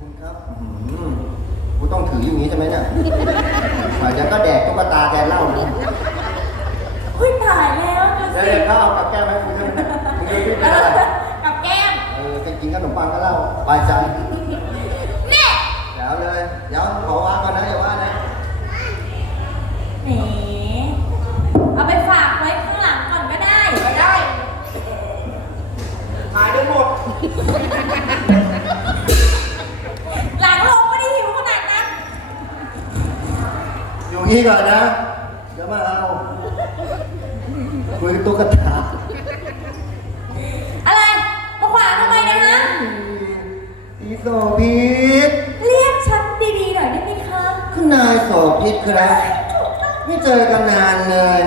คุณครับอื้อหือกูต้องถืออย่างนี้ใช่ไหมเนี่ยอะเดี๋ยวก็แดกตุ๊กตาแทนเหล้าเลยเฮ้ยตายแล้วดูเดี๋ยวสิเดี๋ยวเขาเอากับแก้วให้คุณใช่ไหมมึงดูพี่เป็นอะไรกับแก้ม เออเป็นกินขนมปังก็เหล้าปลายใจแนี่ก่อนนะเดี๋ยวมาเอาคุยกับตุ๊กตาอะไร มาขวางทำไมนะฮะ อีโสพิษเรียกฉันดีๆหน่อยได้ไหมคะคุณนายโสพิษครับถูกต้องไม่เจอกันนานเลย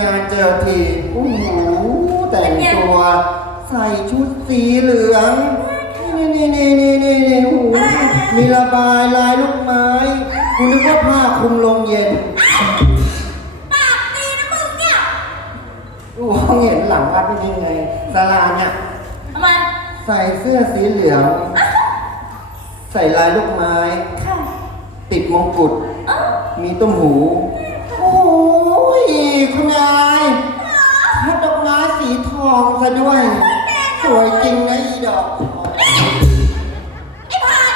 นานๆเจอทีโอ้โหแต่งตัว ใส่ชุดสีเหลือง นี่นี่นี่นี่นี่นี่โอ้โหมีระบายลายลูกไม้ คุณนึกว่าผ้าคลุมโรงเย็น ปากดีนะมึงเนี่ยดูห้องเห็นหลังวัดเป็นยังไงศาลาเนี่ยทำไมใส่เสื้อสีเหลืองใส่ลายลูกไม้ ค่ะติดมงกุฎเอ้ามีต้มหู โอ้ยคุณนายทัดดอกไม้สีทองซะด้วย สวยจริงนะอีดอกทองไอ้พาน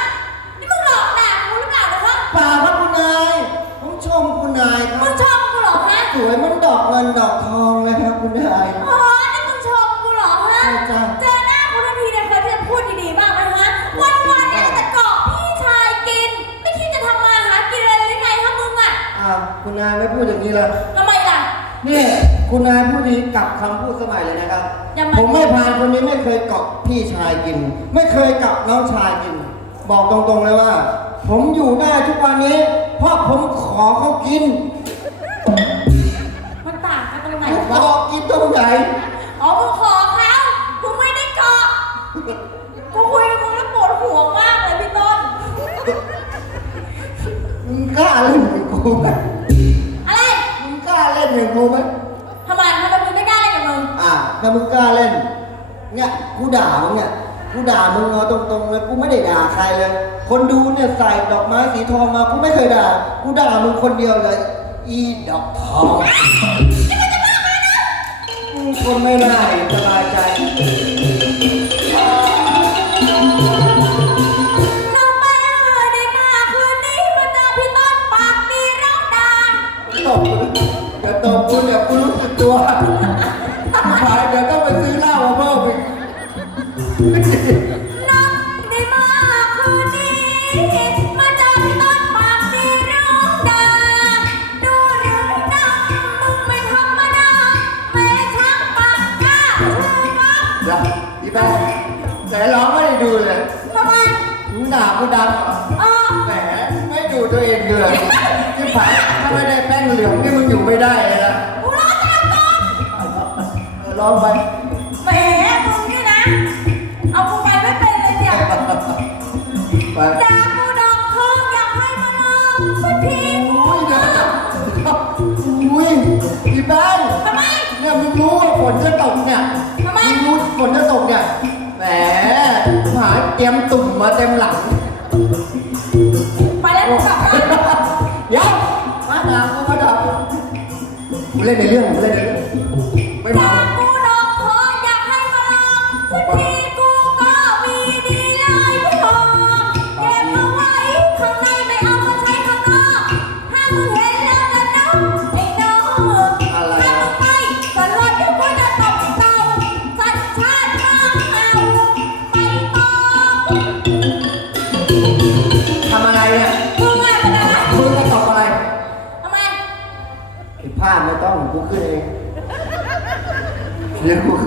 นี่มึงหลอกด่ากูหรือเปล่านะวะป่าครับคุณนา วยเหมันดอกเงินดอกทองนะครับคุณนายอ๋อนี่มึงชมกูเหรอฮะใช่จ้ะเจอหน้ากูทันทีเนี่ยเคยที่จะพูดดีๆบ้างไหมฮะ วันๆเนี่ยแต่เกาะพี่ชายกิน ไม่คิดจะทำมาหากินอะไรหรือไงฮะมึงอะอ้าวคุณนายไม่พูดอย่างนี้เลยทำไมล่ะ นี่คุณนายพูดดีกลับคำพูดสมัยเลยนะครับ ยังไง ผมไม่พานคนนี้ไม่เคยเกาะพี่ชายกิน ไม่เคยกับน้องชายกิน บอกตรงๆเลยว่า ผมอยู่ได้ทุกวันนี้ เพราะผมขอเขากินมันต่างกัน ตรงไหนผมขวะอกินตรงไหนอ๋อมึงขอเขามึงไม่ได้เกาะกูคุยกับมึงแล้วปวดหัวมากเลยพี่ต้น มึงกล้าเล่นกับกูไหมอะไรมึงกล้าเล่นกับกูไหมทำไมทำไมมึงไม่ได้กับมึง อะถ้ามึงกล้าเล่น เนี่ยกูด่ามึงเนี่ยกูด่ามึงเอาตรงๆเลยกูไม่ได้ด่าใครเลย คนดูเนี่ยใส่ดอกไม้สีทองมากูไม่เคยด่า กูด่ามึงคนเดียวเลย อีดอกทอง มึงคนไม่ได้สบายใจ ว่าเดี๋ยวอีแป๊ะแต่ร้องไม่ได้ดูเลยทำไมมึงด่ากูดังเหรออ๋อแหมไม่ดูตัวเองเลยที่ผ่านถ้าไม่ได้แป้งเหลืองนี่มึงอยู่ไม่ได้เลยนะกูร้องตามก่อนเออลองไปแหมมึงนี่นะ เอากูไปไม่เป็นเลยเนี่ยไป ดากู เตรียมตุ่มมาเต็มหลังไปแล้วกูกลับบ้าน เดี๋ยวมาด่ากูมาด่ากูกูเล่นในเรื่องกูเล่นใน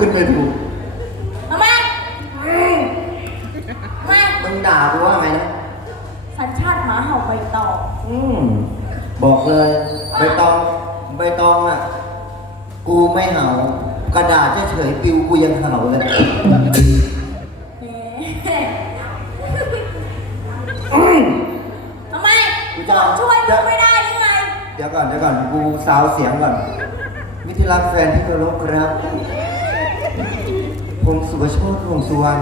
นไปถูกทำไมทำไมมึงด่ากูว่าไงนะ สัญชาติหมาเห่าใบตองอืมบอกเลย ใบตอง ใบตองอะ กูไม่เห่ากระดาษเฉยๆปิวกูยังเห่าเลยแหมทำไมบอกช่วยมึงไม่ได้หรือไง เดี๋ยวก่อนเดี๋ยวก่อนกูสาวเสียงก่อนมิตรรักแฟนที่เคารพครับ ผมสุภโชติวงศ์สุวรรณ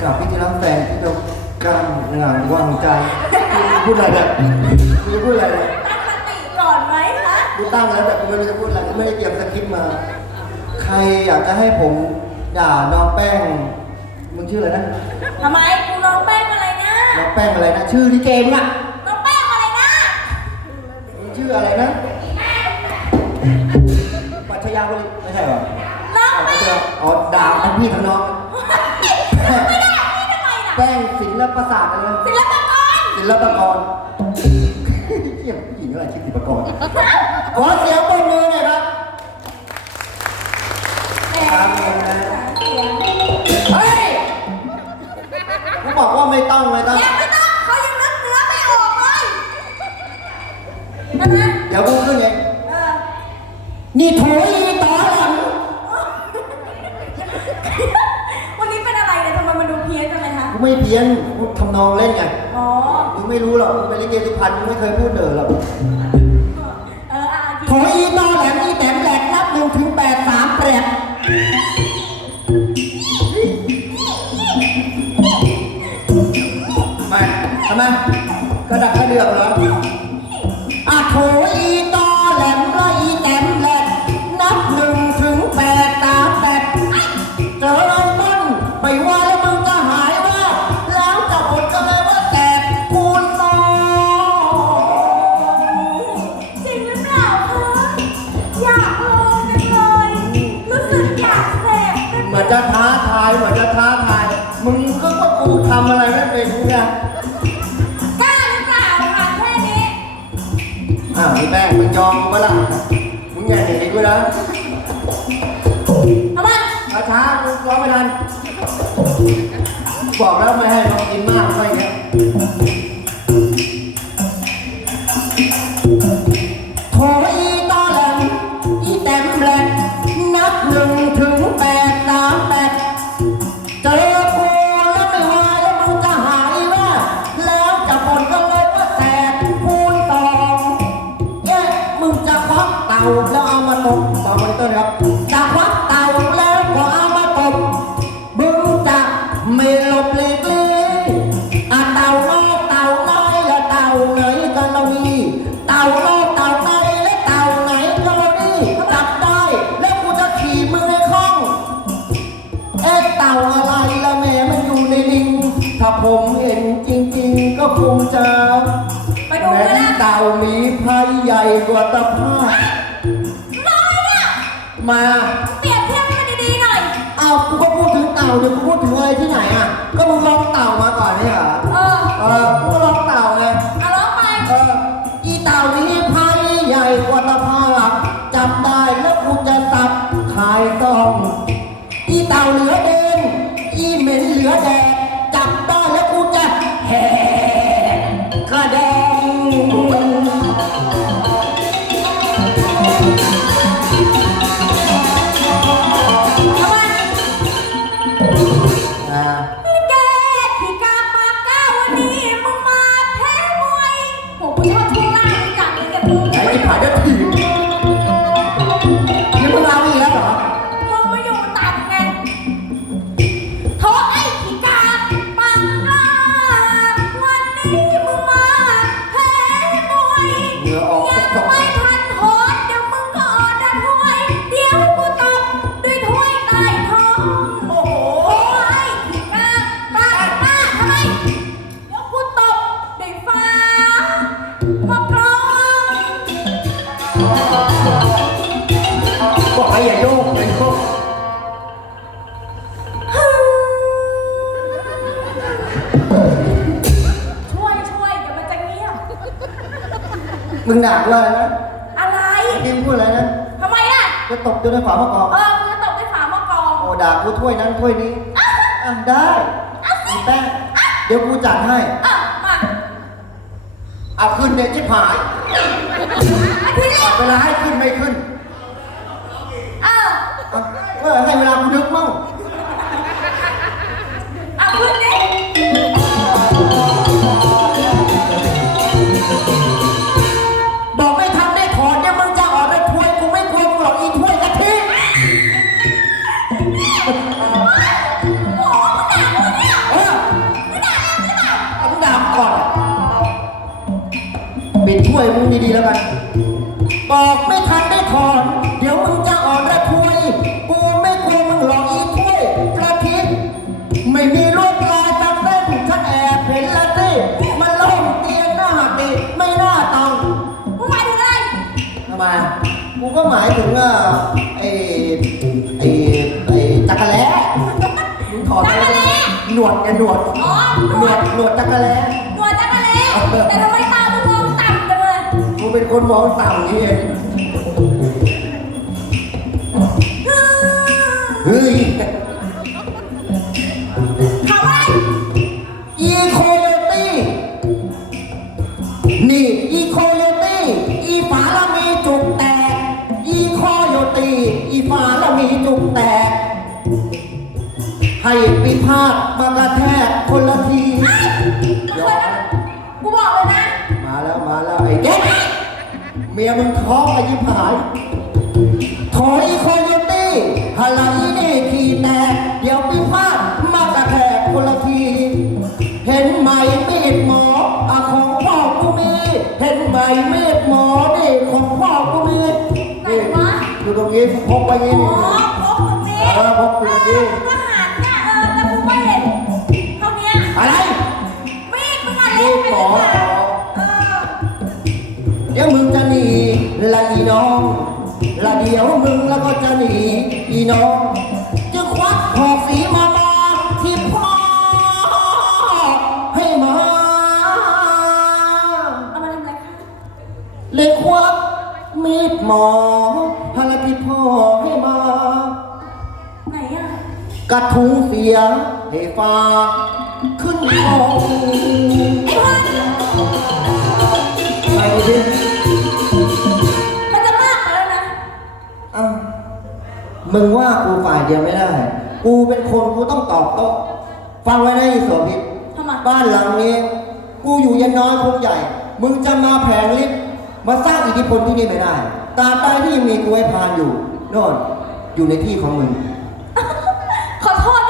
กกับพี่ที่รักแฟนที่เรากล้ามงานวางใจพูดอะไรเนี่ยกูจะพูดอะไรเนี่ยตั้งสติก่อนไหมคะกูตั้งแล้วแต่กูไม่รู้จะพูดอะไรไม่ได้เตรียมสคริปต์มา ใครอยากจะให้ผมด่าน้องแป้งมึงชื่ออะไรนะทำไมกูน้องแป้งอะไรนะน้องแป้งอะไรนะชื่อที่เกมอะน้องแป้งอะไรนะมึงชื่ออะไรนะ ด่าทั้งพี่ทั้งน้อง ไม่ได้นี่ทำไมน่ะแป้งศิลปศาสตร์อะไรนะศิลปากรศิลปากรเกี่ยผู้หญิงอะไรชื่อศิลปากรขอเสียงปรบมือหน่อยครับครับผมนะเสียงเฮ้ยกูบอกว่าไม่ต้องไม่ต้องยังไม่ต้อง เลยคะกูไม่เพี้ยนกูทำนองเล่นไงอ๋อ มึงไม่รู้หรอกมึงเป็นลิเกสุพรรณมึงไม่เคยพูดเดอหรอกเอออะโถอีตอแหลมอีแต้มแหลกนับหนึ่งถึงแปดสามแปดมาทำไมกระดักกระเดือกเหรออะโถอี บอกแล้วไม่ให้ลองกินมาก ผมเห็นจริงๆ ก็คงจะไปดูแม้กันนะเต่ามีภัยใหญ่กว่าตะภาพน้อยเนี่ยมาเปรียบเทียบให้มันดีๆหน่อย เอากูก็พูดถึงเต่าเดี๋ยวกูพูดถึงอะไรที่ไหนอะ ก็มึงลองเต่ามาก่อนนี่เหรอเออเออกูก็ลองเต่าไง เอาร้องไป เอออีเต่ามีภัยใหญ่กว่าตะภ 이 학교 มึงด่ากูอะไรนะอะไรมึงพูดอะไรนะทำไมล่ะจะตบจนในฝามะกอกเออมึงจะตบด้วยฝามอกรองโอ้ด่ากูถ้วยนั้นถ้วยนี้อะได้อีแป้งเดี๋ยวกูจัดให้เออมาเอาขึ้นเนี่ยจิบหายอาทิตย์แรกเวลาให้ขึ้นไม่ขึ้นเอออะเออให้เวลากูนึกมั่ง หมายถึงว่าไอ้ไอ้ไอ้จักรแล้มึงถอดจักรแล้ หนวดไงหนวดอ๋อหนหนววดดหนวดจักรแล้หนวดจักรเละแต่ทำไมตามึงมองต่ำจังเลยกูเป็นคนมองต่ำนี่เองเฮ้ย บอกเลยนะ มาแล้วมาแล้วไอ้เด็กเมียมึงท้องไอ้ยิบหายถอยอีโคโยตี้ฮาลาอีนี่ขี่แตกเดี๋ยวปีพาดมากระแทกคนละที เห็นไหมมีดหมออะของพ่อกูมี เห็นไหมมีดหมอนี่ของพ่อกูมีไหนวะ อยู่ตรงนี้พกไปนี่อ๋อพกตรงนี้ เออพกไปตรงนี้ นีอีน้องจะควักหอกสีมามาที่พ่อให้มาเอามาทำอะไรคะเลยควักมีดหมอพลัที่พ่อให้มาไหนอะกระทุงเสียให้ฟ้าขึ้นคอ มึงว่ากูฝ่ายเดียวไม่ได้ กูเป็นคนกูต้องตอบโต้ฟังไว้นะไอ้โสภิตทำไมบ้านหลังนี้ กูอยู่ยันน้อยคงใหญ่ มึงจะมาแผงลิฟต์มาสร้างอิทธิพลที่นี่ไม่ได้ตราบใดที่ยังมีกูไอ้พานอยู่โน่นอยู่ในที่ของมึง ขอโทษ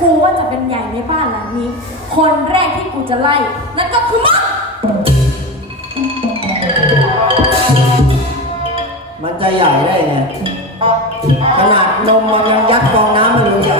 กูว่าจะเป็นใหญ่ในบ้านหลังนี้ คนแรกที่กูจะไล่ นั่นก็คือมึงมันจะใหญ่ได้ไงขนาดนมมันยังยัดฟองน้ำมันเลยใหญ่